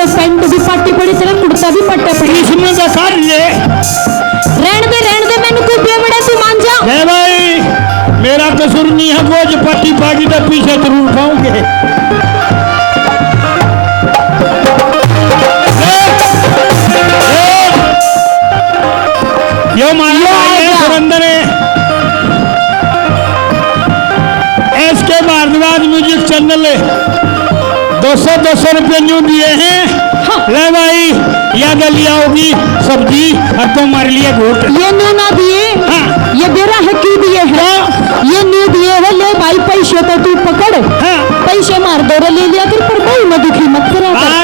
तो पैंट भी पाटी पड़ी तेरे कुर्ता भी पट्टे पड़ी इसमें तो कर ले रहने दे मैंने कोई बेवड़ा तू मान जा नहीं भाई मेरा कसूर नहीं है वो जो पट्टी पागी तो पीछे जरूर खाऊंगे यो माया Surendra SK Bhardwaj music channel 200 रुपये न्यू दिए हैं। हाँ। ले भाई याद लिया होगी सब्जी और तुम्हारे लिए घूट ये न्यू ना दिए। हाँ। ये बेरा है क्यों दिए हैं ये न्यू दिए है ले भाई पैसे तो तू पकड़। हाँ। पैसे मार दो ले लिया कर पर भाई मैं दुखी मत करा। हाँ।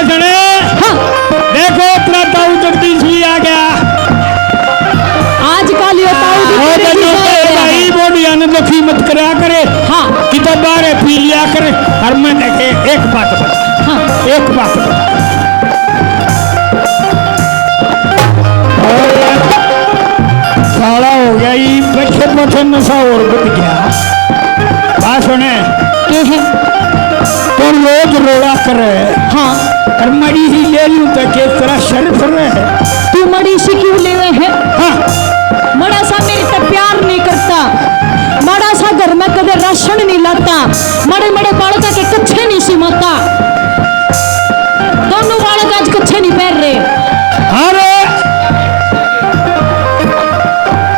देखो अपना ताऊ जगदीश भी आ गया आजकल ये भाई बोलिया ने दुखी मत करा करे। हाँ किताब बारे पी लिया करे और मैं देखे एक बात बता। हाँ एक बात बता साला हो गया ये बच्चे बच्चे नशा और बढ़ गया बात सुने तो रोज रोड़ा करे। हाँ और मड़ी ही ले लूं तो किस तरह शर्फ रहे तू मड़ी से क्यों ले रहे हैं। हाँ बड़ा सा मेरे से प्यार नहीं करता बड़ा सा घर में कदे राशन नहीं लाता बड़े बड़े बालका के कच्छे नहीं सिमाता दोनों बालक आज कच्छे नहीं पहन रहे। अरे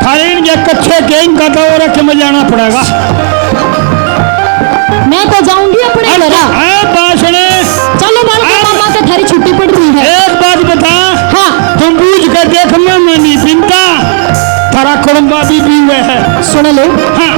फाइन ये कच्छे गेम का तो और रख में जाना पड़ेगा। मैं तो जाऊंगी अपने घर। चलो बालका मामा के थारी छुट्टी पड़ रही है। एक बात बता। हाँ तुम बूझ कर देख मैं नहीं पीता तारा कुड़म्बा भी हुए है सुन लो। हाँ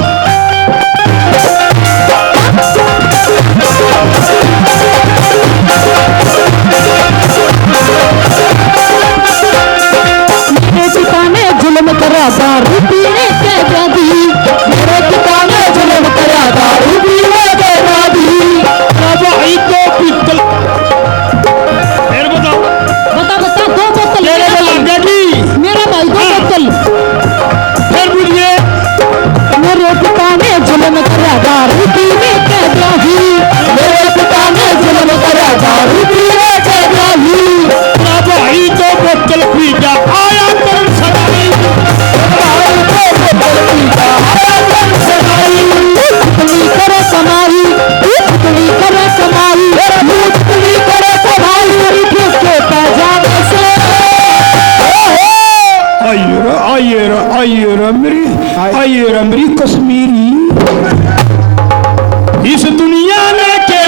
मेरे पिता ने जुल्म करा दारू पीने के दादी मेरे पिता ने जुल्म करा दारू पीने के दादी भाई दो पिस्तल फिर बताओ बता दो बोतल मेरा भाई दो बोतल फिर बुझिए मेरे पिता ने जुल्म करा दारू पीने के दादी मेरे पिता ने जुल्म करा दारू पीने के दादी भाई दो बोतल पी जा आया कर सदाई उतनी करे कमाई उतनी करे कमाई उतनी करे कमाई मेरी ठेके पे जाने से आइए मेरी कश्मीरी इस दुनिया में के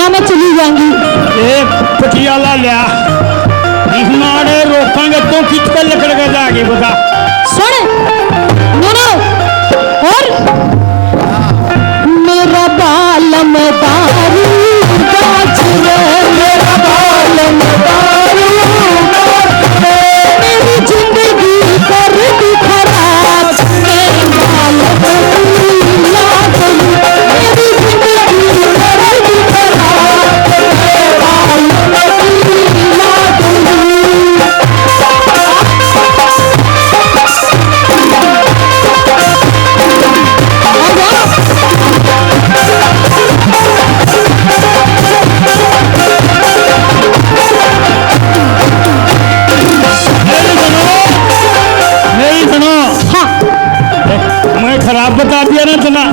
ना मैं चली जाऊंगी। एक पटियाला लिया इस मारे रोकांगे तो कित कर लकड़ का जाएगी बता। सुन नो और मेरा बालम दारू गाछ रे, मेरा बालम दारू मेरी जिंदगी कर दी खराब, मेरी बालम मेरी जिंदगी कर दी खराब, खराब बता दिया ना तना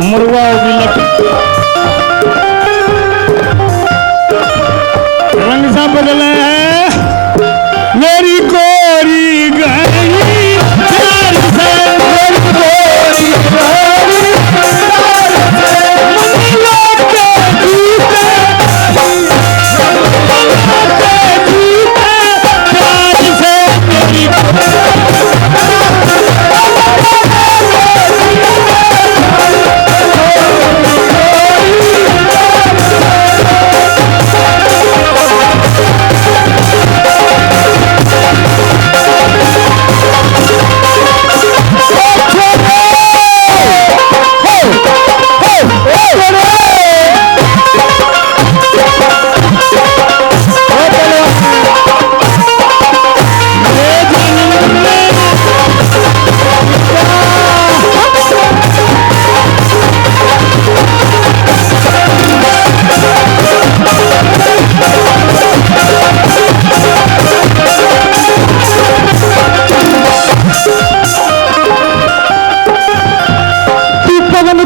मुर्गा होगी रंग सा बदला है मेरी गोरी गहरी प्यार से, मेरी गोरी गहरी प्यार से, मंगलों के जीते प्यार से मेरी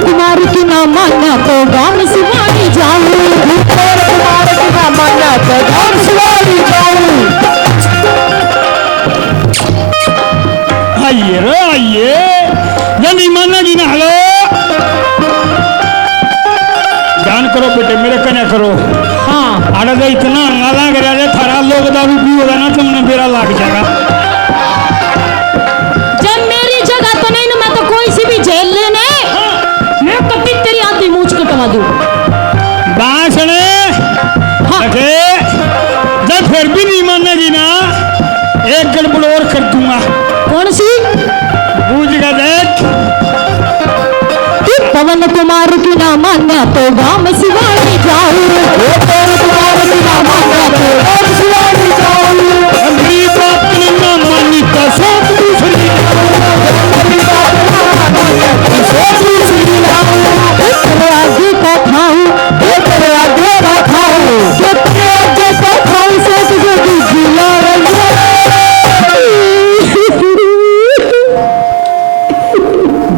कुमार की ना माना तो गाँव सिवानी जाऊं, कुमार की ना माना तो गाँव सिवानी जाऊं। आइए रे आइए नहीं माना जी ना हलो ध्यान करो बेटे मेरे कन्या करो। हाँ अरे तो इतना नाला गिरा थारा लोग दारू पियोगा ना तुमने मेरा लाग जाएगा। जब मेरी जगह तो नहीं ना मैं तो कोई सी भी जेल लेने मैं कभी तेरी आधी मूंछ कटवा दूं। बासने हाँ जब फिर भी नहीं मानेगी ना एक गड़बड़ और कर दूंगा। कौन सी? बूझ का देख पवन कुमार की ना माना तो गाँव सिवानी जाऊं, पवन कुमार की ना माना तो गाँव सिवानी जाऊं। मेरी बात ना मानी तो सब दूसरी आगे का खाऊं, आगे का खाऊं, आगे का खाऊं से तुझे जिला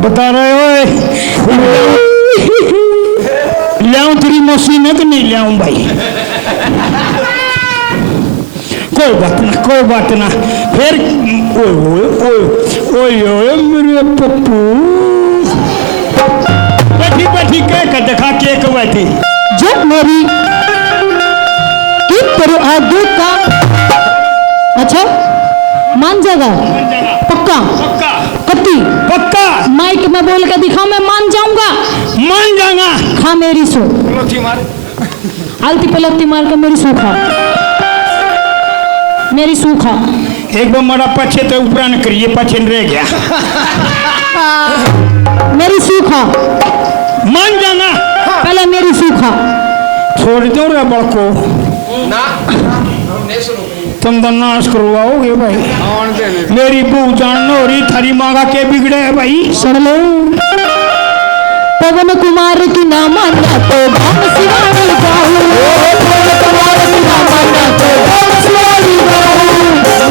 बता रहे हो लियाऊं तेरी मौसी न कि नहीं लियाऊं भाई। कोई बात ना फिर ओए ओए ओए ओए ओए मेरे पप्पू बैठी बैठी कह कर देखा केक बैठी जब मेरी कि तेरे आगे का अच्छा मान जाएगा पक्का पक्का कत्ती पक्का माइक में बोल के दिखाओ मैं मान जाऊंगा। मान जाऊंगा खा मेरी सू आलती पलती मार के मेरी सू खा, मेरी सू खा। एक बार मेरा पछे तो ऊपर न करिए पछे रह गया मेरी सू खा मान जाना पहले मेरी सू खा। छोड़ दो रे बड़को ना तुम तो नाश करवाओगे भाई। मेरी बहू जान हो रही थारी मांगा के बिगड़े है भाई। सुन लो पवन कुमार की ना माना तो गाँव सिवानी जाऊं, पवन कुमार की ना माना तो गाँव सिवानी जाऊं।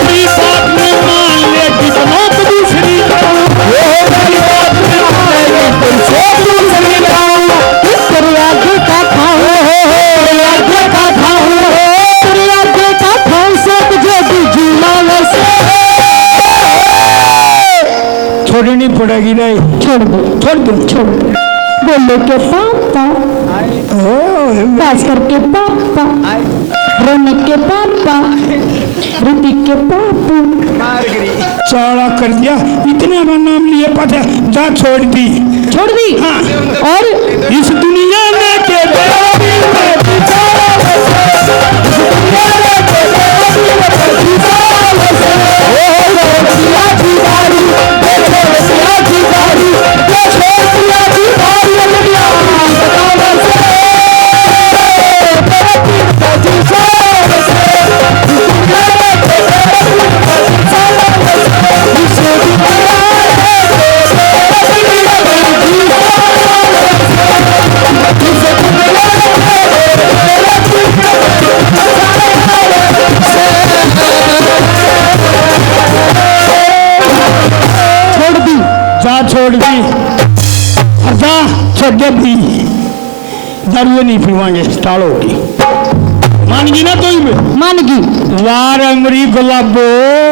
मेरी बात में मान ले कितना तो दूसरी मेरी बात में मान ले तुमसे दूसरी जाऊं। तेरे आगे का खाऊं, तेरे आगे का खाऊं, तेरे आगे का खाऊं से तुझे जिला वैसे छोड़नी पड़ेगी नहीं। छोड़ दो छोड़ दो छोड़ दो बोलो के पापा खास करके पापा, रौनक के पापा, ऋतिक के पापू। चौड़ा कर दिया, इतने का नाम लिए पता जा छोड़ दी। छोड़ दी। हाँ। और इस दुनिया में के छोड़ दी। अर्धा छोड़ भी दारू नहीं पीवांगे, टालोगी। मान गई ना? तो मान गई। वार अमरी गुलाबो